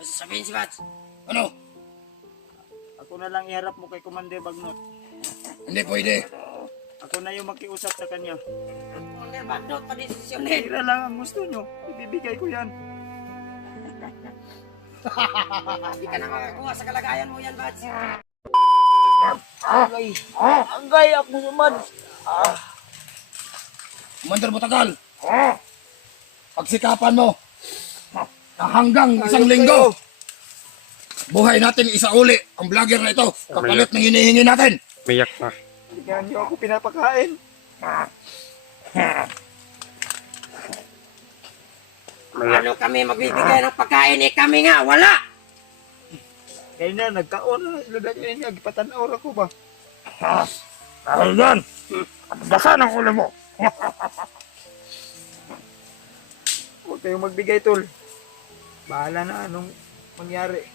May sasabihin si Bats. Ano? Ako na lang iharap mo kay Commander Bagnot. Hindi pwede. Ako na yung makiusap sa kanya. Commander Bagnot, padesisyonin. Tira lang ang gusto nyo. Ibibigay ko yan. Hindi ka na makakuha sa kalagayan mo yan, Bats. Anggay ako sumad. Commander Butagal. Pagsikapan mo. Na hanggang isang linggo. Buhay natin isa uli ang vlogger na ito. Kapalit ng hinihingi natin. Miyak na. Bigyan nyo ako pinapakain. Ano kami magbibigay ng pagkain eh kami nga, wala! Kaya na, nagkaon na. Ilagay nyo yun. Gipatanaw ko ba? Dahil yan, basa ng ulo mo. Huwag kayong magbigay, tol. Bahala na anong mangyari.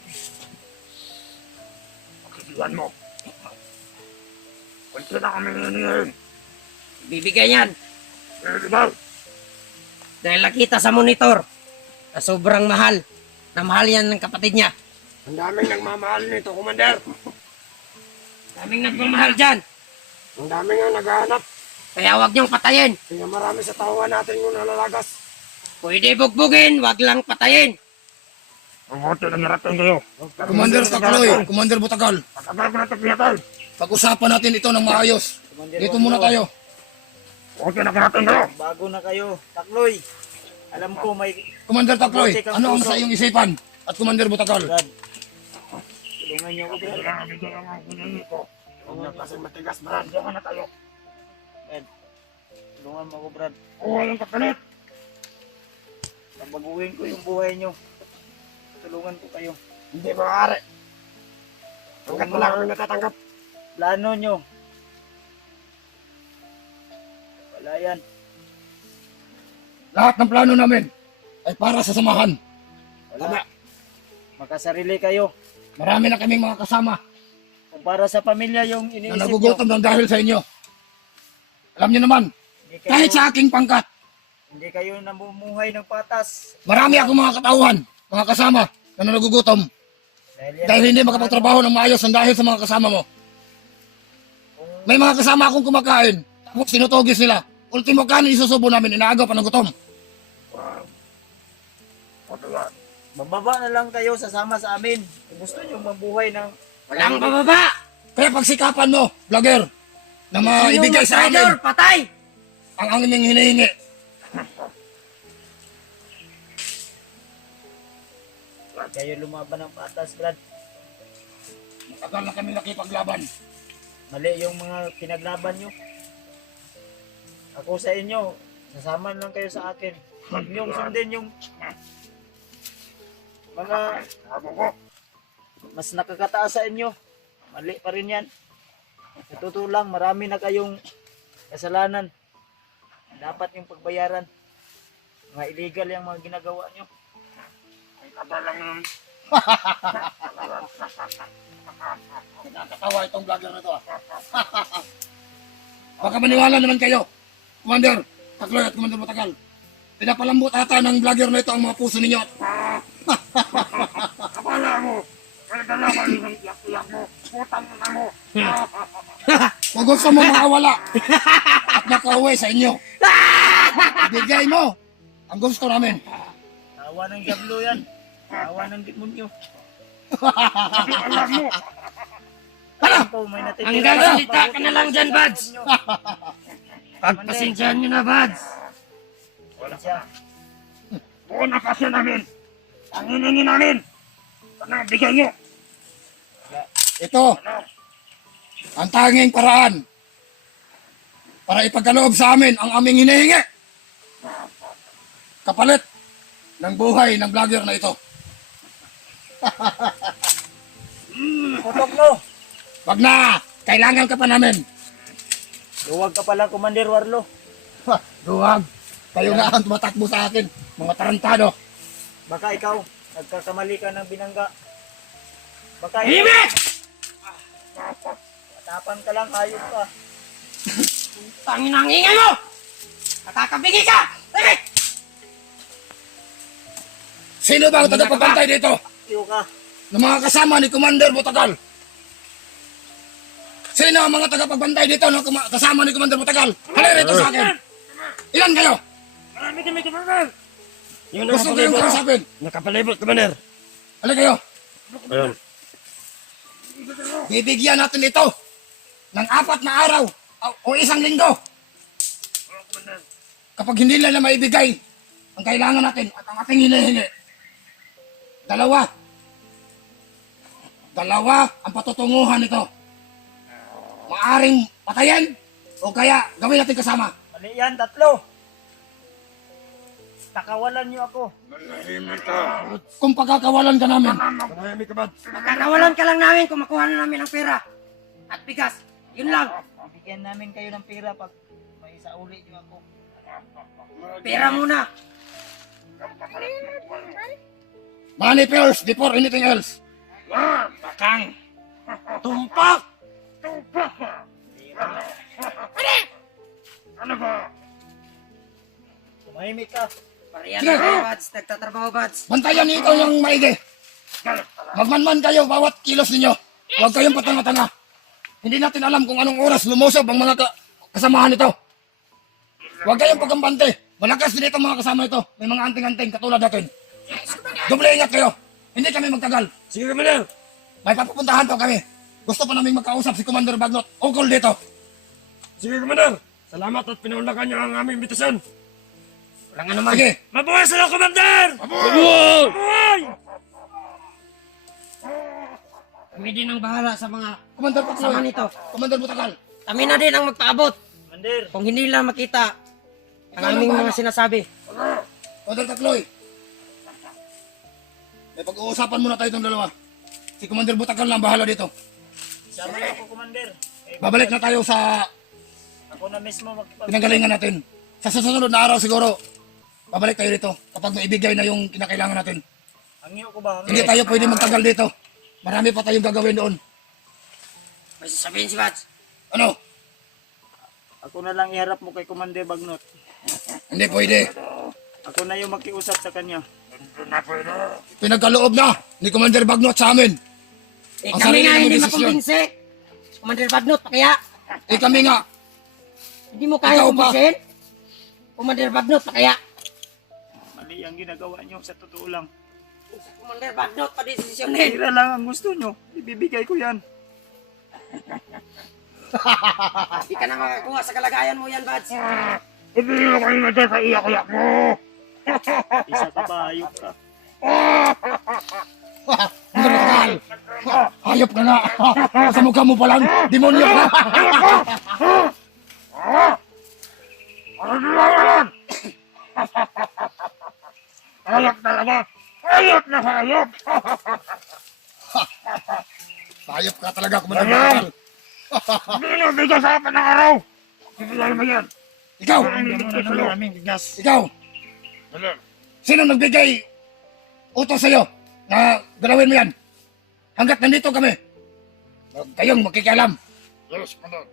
Pakisigan mo. Kunti na kami hinihin. Bibigay yan. Bibigay. Dahil nakita sa monitor na sobrang mahal. Na mahal yan ng kapatid niya. Ang daming nagmamahal nito, Commander. Daming nagmamahal dyan. Ang daming ang naghahanap. Kaya huwag niyong patayin. Kaya marami sa tawa natin yung nalalagas. Pwede bugbugin, wag lang patayin. Mabuti na narating kayo. Commander Takloy, Commander Butagal. Patagal ko na ito pinatay. Pag-usapan natin ito ng maayos. Dito muna tayo. Mabuti na narating kayo. Bago na kayo. Takloy. Alam ko may... Commander Takloy, ano ang sa iyong isipan? At Commander Butagal. Brad. Tulungan nyo ako, Brad. Kailangan bigyan lang ang hinihingi ko. Huwag na kasi matigas, Brad. Diyan na tayo. Brad. Tulungan mo ako, Brad. Kuha yung kapalit. Babaguhin ko yung buhay nyo. Tulungan ko kayo. Hindi maaari. Hanggat wala kang natatanggap. Plano nyo. Wala yan. Lahat ng plano namin ay para sa samahan. Wala. Makasarili kayo. Marami na kaming mga kasama Kung para sa pamilya yung na iniisip nyo. nagugutom ng dahil sa inyo. Alam niyo naman, Hindi kayo, kahit sa aking pangkat, hindi kayo namumuhay ng patas. marami akong mga katauhan, mga kasama na nagugutom Dahil yan. dahil hindi makapagtrabaho ng maayos ng dahil sa mga kasama mo. May mga kasama akong kumakain, tapos sinutugis nila. Ultimo kanin isusubo namin, inaagaw pa ng gutom. Bababa na lang kayo sasama sa amin. Kung gusto nyo mabuhay ng... Walang bababa. Kaya pagsikapan mo, vlogger, na maibigay sa Traitor, amin patay. ang aming hinihingi. Kayo lumaban ng patas, Brad. Matagal na kami nakipaglaban. Mali yung mga pinaglaban nyo. Ako sa inyo, sasama lang kayo sa akin. Huwag niyong sundin yung mga mas nakakataas sa inyo. Mali pa rin yan. Natuto lang, marami na kayong kasalanan. Dapat yung pagbayaran. Mga illegal yung mga ginagawa nyo. Nakakatawa itong vlogger na ito ah. Baka maniwala naman kayo, Commander Takloy at Commander Butagal. Pinapalambot ata ng vlogger na ito ang mga puso ninyo. Akala mo, kaya dalaman yung iyak-iyak mo, putang na mo. Kung gusto mo makawala at makauwi sa inyo, bigay mo ang gusto namin. Awa ng diablo yan. Awa ng demonyo. Alam mo, Alam ko, may natitira. Hanggang salita ka na lang dyan, Bads. Pagpasensyahan nyo na, Bads. Wala siya. buo na kasi namin. Ang hiningi namin. Sana bigyan nyo. Ito, ang tanging paraan para ipagkaloob sa amin ang aming hinihingi. Kapalit ng buhay ng vlogger na ito. Putok mo. Wag na, kailangan ka pa namin. Luwag ka pala, Commander Warlo. Ha, duwag. Kayo nga ang tumatakbo sa akin, mga tarantado. Baka ikaw, nagkakamali ka ng binangga. Baka Himik! Tapan ka lang, hayop ka. Tangin ang ingay mo! Nakakabigay ka! Himik! Sino ba ang tagapagpantay dito? Iyo ka. ng mga kasama ni Commander Butagal. Sino ang mga tagapagbantay dito ng kasama ni Commander Butagal? Halika rito sa akin. Ilan kayo? Marami kami, Commander! Yung Gusto kayong nakapalibot. kausapin? Nakapalibot, Commander. Halika kayo. Ayun. Bibigyan natin ito ng 4 na araw o 1 linggo. Kapag hindi nila maibigay ang kailangan natin at ang ating hinihingi. Dalawa ang patutunguhan nito. Maaring patayin o kaya gawin natin kasama. Mali yan, 3. Takawalan niyo ako. Manahimik ka. Kung pagkakawalan ka namin, Manahimik ka, Bads. Magkakawalan ka lang namin kung makuha na namin ang pera. At bigas. Yun lang. Bigyan namin kayo ng pera pag may isauli niyo ako. Pera muna. money first before anything else. Bakang! Tumpak! Tupak ka! Ano ba? Tumahimik ka. Pariyan Sige. na, Bads. Nagtatrabaho, Bads. Bantayan niyo ito yung maigi. Magmanman kayo bawat kilos ninyo. Huwag kayong patanga-tanga. Hindi natin alam kung anong oras lumusob ang mga kasamahan nito. Huwag kayong pagkambante. Malakas din ito mga kasama ito. May mga anting-anting katulad natin. Doble ingat kayo. Hindi kami magtagal. Sige, Commander! May papupuntahan pa kami. Gusto pa namin magkausap si Commander Bagnot. Ukol dito. Sige, Commander! Salamat at pinunlakan niyo ang aming imbitasyon. Wala nga naman. Sige. Mabuhay sila, Commander! Mabuhay! Kami din ang bahala sa mga Commander kasama Pacloy. nito. Commander Butagal. Kami na din ang magpaabot. Commander, Kung hindi lang makita ang aming mga sinasabi. Commander Pacloy. May pag-uusapan muna tayo itong dalawa. Si Commander Butagal lang bahala dito. sama niyo ako, Commander. Eh, Babalik na tayo sa ako na mismo magpag... pinanggalingan natin. Sa susunod na araw siguro, babalik tayo dito kapag maibigay na yung kinakailangan natin. Hangyo ko ba? Hindi tayo pwede magtagal dito. Marami pa tayong gagawin doon. May sasabihin si Bads. Ano? Ako na lang iharap mo kay Commander Bagnot. Hindi pwede. Ako na yung makiusap sa kanya. Pinagkaloob na ni Commander Bagnot sa amin. Eh, Ang kami sarili nga naming hindi desisyon. makumbinsi. Commander Bagnot, kaya Eh kami nga, hindi mo kaya Ikaw pa. kumbinsin. Commander Bagnot, kaya Mali ang ginagawa niyo, sa totoo lang. Commander Bagnot, padesisyonin. Pera lang ang gusto niyo. Ibibigay ko yan. Hindi ka na makakuha sa kalagayan mo yan, Bads. Hindi mo kayo na dyan sa iyak-iyak mo! Isa ka ba, hayop ka. Commander Butagal. Hayop ka na. Sa mukha mo pa lang, demonyo ka. Ano ba yan? Hayop talaga! Hayop na hayop! Hayop ka talaga, Commander Ayan. Butagal. Hindi mo bigyan sa apat ng araw! Bibigay mo yan! Ikaw, Aming bigas. ikaw, sino nagbigay utos sa'yo na galawin mo yan? Hanggat nandito kami, huwag kayong magkikialam. Yes, Commander.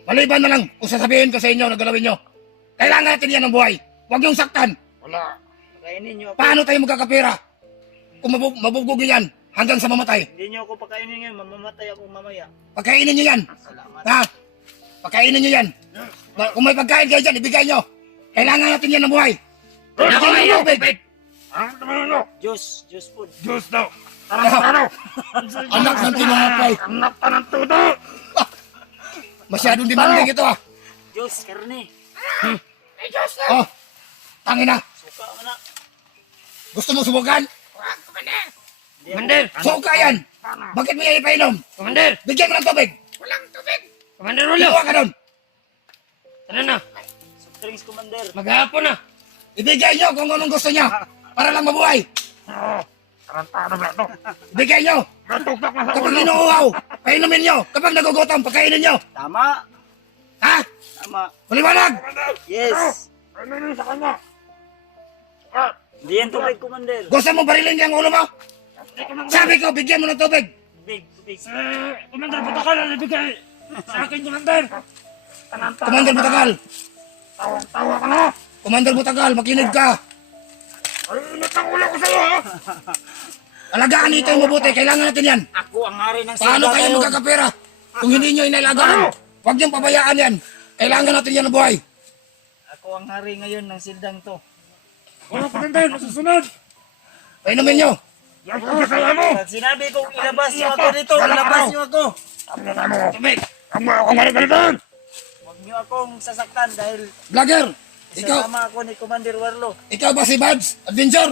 Maliban na lang kung sasabihin ko sa inyo na galawin nyo. Kailangan natin yan ng buhay. Huwag yung saktan. Wala. Pakainin niyo ako. Paano tayo magkakapira? Kung mabubugin yan hanggang sa mamatay. Hindi niyo ako pakainin ngayon. Mamamatay ako mamaya. Pagkainin nyo yan. Salamat. Ha? Pagkainin nyo yan. Kung may pagkain kayo dyan, ibigay nyo. Kailangan natin yan ng buhay. Ako na yung tubig. Ang naman nyo? Juice. Juice food. Diyos daw! Tarang-tarang! Anak ng tinapay. Anak ka ng tudo! Masyadong demanding ito ah. Juice. Karne. Oh, tangina. Suka mo na. Gusto mo subukan? Hindi ako- Commander! Suka yan. Bakit mo yan ipainom? Commander! Bigyan mo ng tubig. Commander Rollo! Iwa ka doon. Tara na! Soft drinks, Commander. Maghapon na! Ibigay nyo kung anong gusto niya. Para lang mabuhay. Tarantado na ito! Bigay nyo. Natugtok na sa Kapag ulo! inuuhaw, painumin nyo. Kapag nagugutom, pagkainin nyo. Tama. Ha? Tama. Maliwanag. Yes. Ano yun sa kanya? Ah! Hindi yan tubig, Commander. Gusto mo barilin niya ang ulo mo? Sabi ko, bigyan mo ng tubig. Tubig. Tubig. Commander, buta ka na ibigay! Sa akin, Commander! Commander Butagal. Tawang-tawa ka na! Commander Butagal, makinig ka. Ay, init ang ulo ko sa'yo, ha? Alagaan ito yung mabuti. Kailangan natin yan. Ako ang hari ng Paano silda kayo ngayon. magkakapera kung hindi nyo inalagaan? Huwag niyong pabayaan yan. Kailangan natin yan na buhay. Ako ang hari ngayon ng sildang to. Wala pa rin tayo, masusunod. Painumin nyo. Yan ko kasaya mo. Pag sinabi kong ilabas niyo ako dito, ilabas niyo ako. Ang mga mo. Ang mga akong marigalitan. Huwag niyo akong sasaktan dahil Vlogger, ikaw, isasama ako ni Commander Warlo. ikaw ba si Buds Adventure?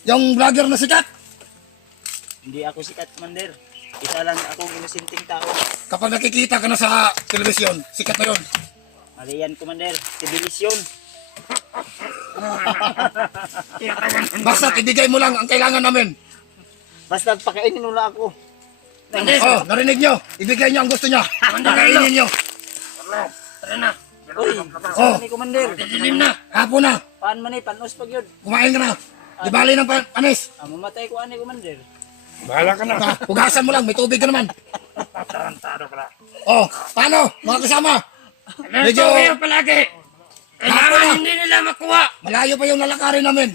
Yung vlogger na sikat? Hindi ako sikat, Commander. Isa lang akong inusinting tao. Kapag nakikita ka na sa telebisyon, sikat na yun. Mali yan, Commander. Sibilisyon. Basta ibigay mo lang ang kailangan namin. Basta pakainin mo lang ako. Oh, narinig nyo. Ibigay nyo ang gusto nyo. Kainin nyo. Tara na. Uy, Oh. ni Commander. Dilim na. Hapon na. Paan man eh, panos pag yun. Kumain ka na. Di bali ng panis. Mamatay ko ani, Commander. Bahala ka na. Hugasan mo lang. May tubig ka naman. Tarantado ka na. Oh, paano? Mga kasama. Medyo kayo palagi. Kailangan hindi nila makuha. Malayo pa yung lalakarin namin.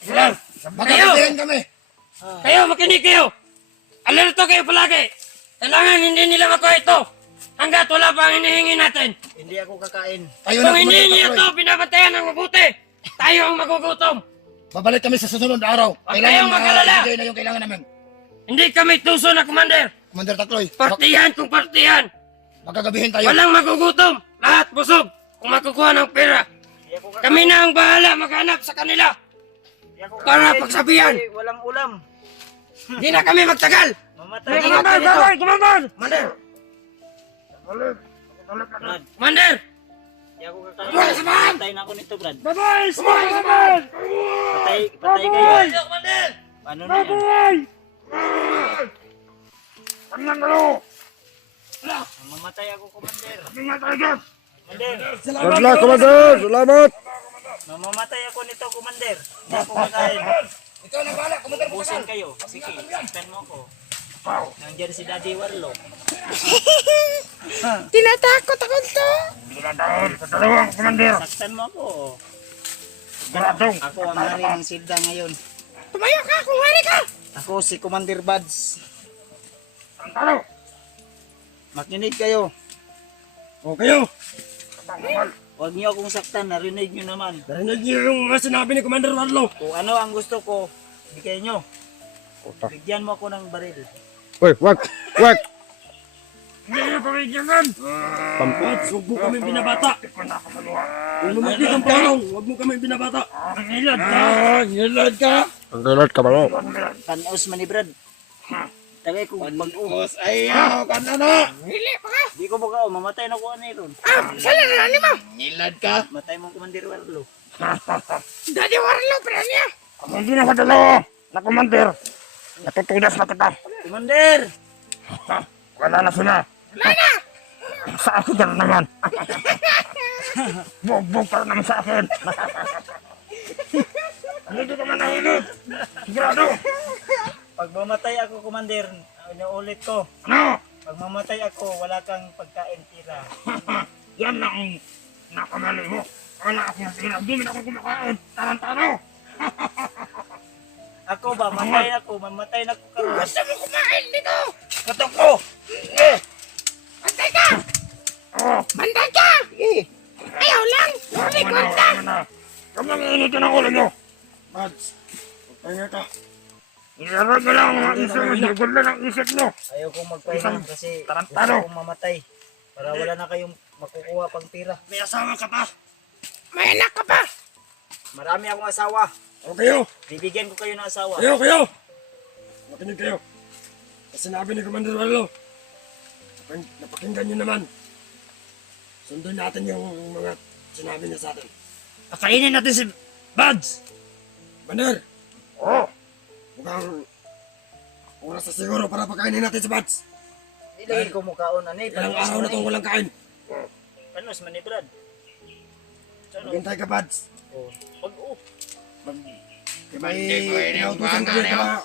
Sila. Magkakabihin kami. Kayo, makinig kayo. Alerto kayo palagi. Kailangan hindi nila makuha ito. Hanggat wala pa ang hinihingi natin. Hindi ako kakain. Tayo Kung na hindi Commander niyo ito Takloy. binabantayan ng mabuti, tayo ang magugutom. Babalik kami sa susunod na araw. Huwag kayong mag-alala. Ibigay na yung kailangan namin. Hindi kami tuso na commander. Commander Takloy, Partihan kung partihan. magkagabihin tayo. Walang magugutom. Lahat busog. Kung makukuha ng pera. Hindi ako kakain. Kami na ang bahala maghanap sa kanila. Hindi ako Para kakain. pagsabihan. Kasi walang ulam. Hindi na kami magtagal. Mamatay Hindi ako na dito. kami Kumandan! Commander. Balik. Balik ka na. Brad, Commander. hindi ako kakain. Wala sa bahan! Patay na ako nito, Brad. Bye-bye! Smile naman! Patay kayo. Commander. Paano na yan? Bye-bye! Tingnan kayo! Mamatay ako, Commander. Tingnan tayo dyan! Commander, Salamat, Commander! Salamat! mamamatay ako nito, Commander. Hindi ako kakain. Ikaw na bahala, Commander. Busin kayo. Sige, saktan mo ako. Wow! Nandiyan si Daddy Warlo. Tinatakot ako to. Bilang taon sa dalawang Commander! Saktan mo ako. Baratong! Ako ang hari ng silda ngayon. Tumayo ka, kuwari ka. Ako si Commander Buds. Tarantado! Makinig kayo. O kayo. Kapangmal! Huwag niyo akong saktan. Narinig niyo naman. Narinig niyo yung mga sinabi ni Commander Warlo. Kung ano ang gusto ko, bigay niyo. Bigyan mo ako ng baril. Uy, wag! Wag! Hindi niyo pamigyan! At huwag mo kami binabata. Hindi ko na ako maluha! Kung lumapit ang panong, huwag mo kami binabata. Ang ilad ka! Ngilad ka. Ang galat ka ba mo? Tanaos man ni Brad. Tagay ko mag-o. Boss, ayaw ka na na. Di ko baka mamatay na ko ano ron. Ngilad ka. Matay mo Commander Warlo. Daddy Warlo, pre niya. Kung hindi na madalo na Commander, natutudas na kita! Commander! Ha? Wala na sila! Wala na! Sa akin ka na naman! Bugbog ka na naman sa akin! Hindi ka man nahilid! Sigurado! Pag mamatay ako, Commander, inuulit ko. Ano? Pag mamatay ako, wala kang pagkain tira. Yan lang ang nakamali mo! Wala akong tira! Hindi mo na ako kumakain! Tarantado! Ako ba, mamatay na ako karon. Gusto mo kumain dito? Katok ko! Bantay ka! Oo! Bantay ka! Eh, Ayaw lang! May kwenta! Huwag nang initin ang ulo nyo! Mads, pahinga ka. Ilarod na lang ang mga isip mo! Sigol na ang isip nyo! ayaw kong magpahinga kasi gusto Tarantado. kong mamatay. Para wala na kayong makukuha pang tira. May asawa ka pa. May anak ka pa. Marami akong asawa. O kayo, Bibigyan ko kayo ng asawa. kayo. Makinig kayo. Sa sinabi ni Commander Warlo, napakinggan nyo naman. Sundin natin yung mga sinabi niya sa atin. Pakainin natin si Buds. Commander, Oo! mukhang oras na siguro para pakainin natin si Buds. Nilagin ko mukhaon. Ano eh, Ilang araw na itong walang kain. Panos man ni Brad. Ano? Maghintay ka, Buds. Oh. Pag-o. May pinautusan kami para